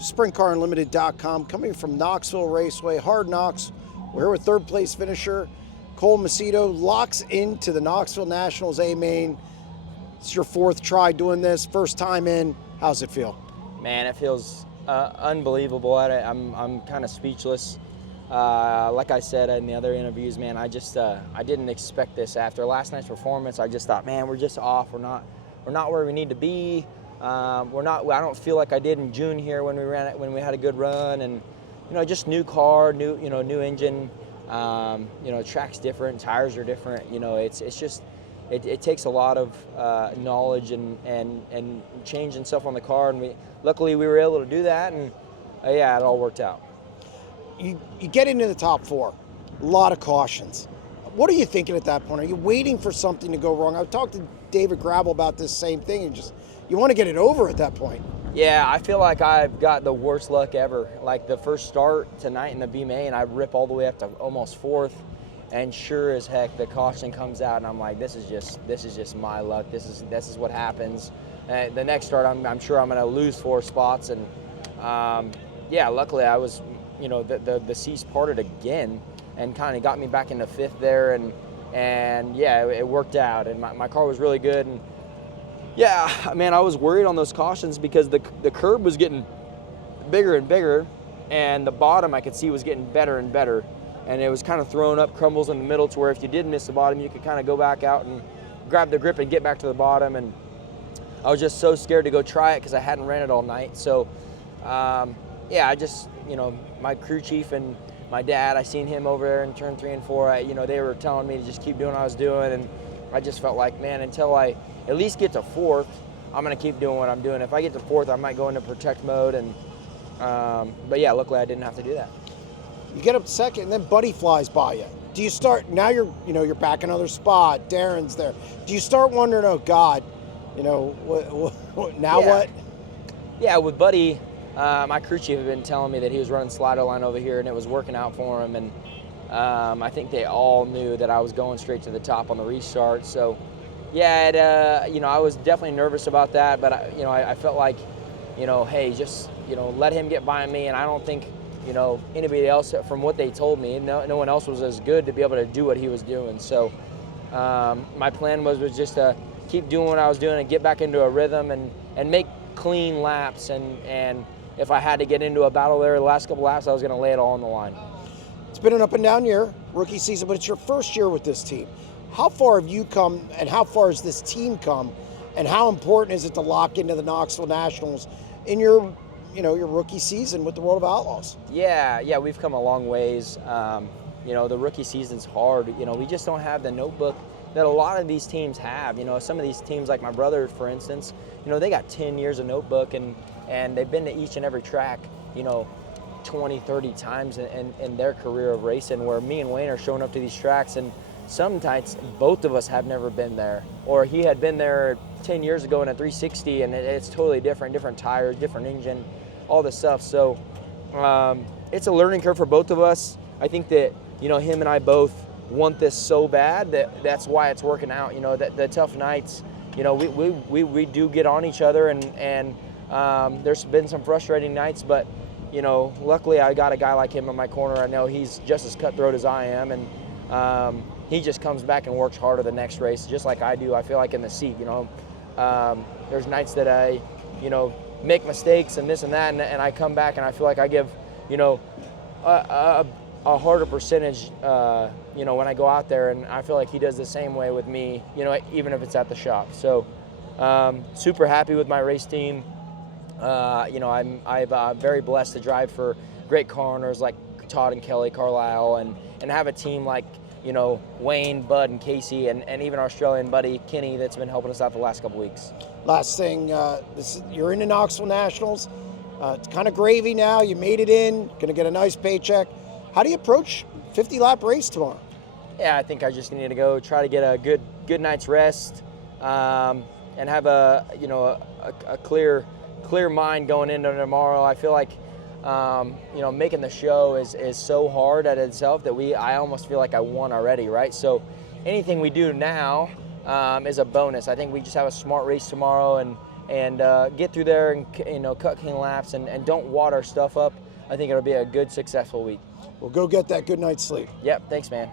SprintCarUnlimited.com, coming from Knoxville Raceway, Hard Knox. We're here with third place finisher Cole Macedo, locks into the Knoxville Nationals A-Main. It's your fourth try doing this, first time in. How's it feel? Man, it feels unbelievable. I'm kind of speechless. Like I said in the other interviews, man, I didn't expect this after last night's performance. I just thought, man, we're just off. We're not where we need to be. I don't feel like I did in June here when we had a good run, and just new car, new engine. Track's different, tires are different. It takes a lot of knowledge and changing stuff on the car, and luckily we were able to do that, and yeah, it all worked out. You get into the top four, a lot of cautions. What are you thinking at that point? Are you waiting for something to go wrong? I talked to David Gravel about this same thing, and you want to get it over at that point. Yeah, I feel like I've got the worst luck ever. Like the first start tonight in the B-Main, I rip all the way up to almost fourth, and sure as heck the caution comes out, and I'm like, this is just my luck. This is what happens. And the next start, I'm sure I'm going to lose 4 spots, and yeah, luckily I was, the seas parted again, and kind of got me back into 5th there, and yeah, it worked out, and my car was really good. And yeah, man, I was worried on those cautions because the curb was getting bigger and bigger, and the bottom I could see was getting better and better, and it was kind of throwing up crumbles in the middle to where if you did miss the bottom, you could kind of go back out and grab the grip and get back to the bottom. And I was just so scared to go try it because I hadn't ran it all night. So yeah, I just, my crew chief and my dad, I seen him over there in turn 3 and 4. They were telling me to just keep doing what I was doing, and I just felt like, man, until I at least get to 4th, I'm going to keep doing what I'm doing. If I get to 4th, I might go into protect mode. And but yeah, luckily I didn't have to do that. You get up to 2nd, and then Buddy flies by you. Do you start, now you're back another spot, Darren's there. Do you start wondering, oh God, now what? Yeah, with Buddy, my crew chief had been telling me that he was running slider line over here and it was working out for him. And I think they all knew that I was going straight to the top on the restart. So yeah, I was definitely nervous about that, but I felt like, hey, just, let him get by me. And I don't think, anybody else, from what they told me, no one else was as good to be able to do what he was doing. So my plan was just to keep doing what I was doing and get back into a rhythm and make clean laps. And if I had to get into a battle there the last couple laps, I was going to lay it all on the line. It's been an up and down year, rookie season, but it's your first year with this team. How far have you come, and how far has this team come, and how important is it to lock into the Knoxville Nationals in your rookie season with the World of Outlaws? Yeah, we've come a long ways. The rookie season's hard. We just don't have the notebook that a lot of these teams have. Some of these teams, like my brother, for instance, they got 10 years of notebook, and they've been to each and every track, 20, 30 times in their career of racing, where me and Wayne are showing up to these tracks, and sometimes both of us have never been there, or he had been there 10 years ago in a 360, and it's totally different tires, different engine, all this stuff. So it's a learning curve for both of us. I think that him and I both want this so bad that's why it's working out. The tough nights, we do get on each other, and there's been some frustrating nights, but luckily I got a guy like him in my corner. I know he's just as cutthroat as I am, and he just comes back and works harder the next race, just like I do. I feel like in the seat, there's nights that I, make mistakes and this and that, and I come back and I feel like I give, a harder percentage, when I go out there, and I feel like he does the same way with me, even if it's at the shop. So super happy with my race team. I'm very blessed to drive for great car owners like Todd and Kelly Carlisle, and have a team like Wayne, Bud, and Casey, and even our Australian buddy Kenny that's been helping us out the last couple weeks. Last thing, you're in the Knoxville Nationals. It's kind of gravy now. You made it in. Going to get a nice paycheck. How do you approach 50-lap race tomorrow? Yeah, I think I just need to go try to get a good night's rest, and have a clear mind going into tomorrow. I feel like making the show is so hard at itself that I almost feel like I won already, right? So anything we do now is a bonus. I think we just have a smart race tomorrow, and get through there and, you know, cut clean laps and don't wad our stuff up, I think it'll be a good, successful week. Well, go get that good night's sleep. Yep, thanks, man.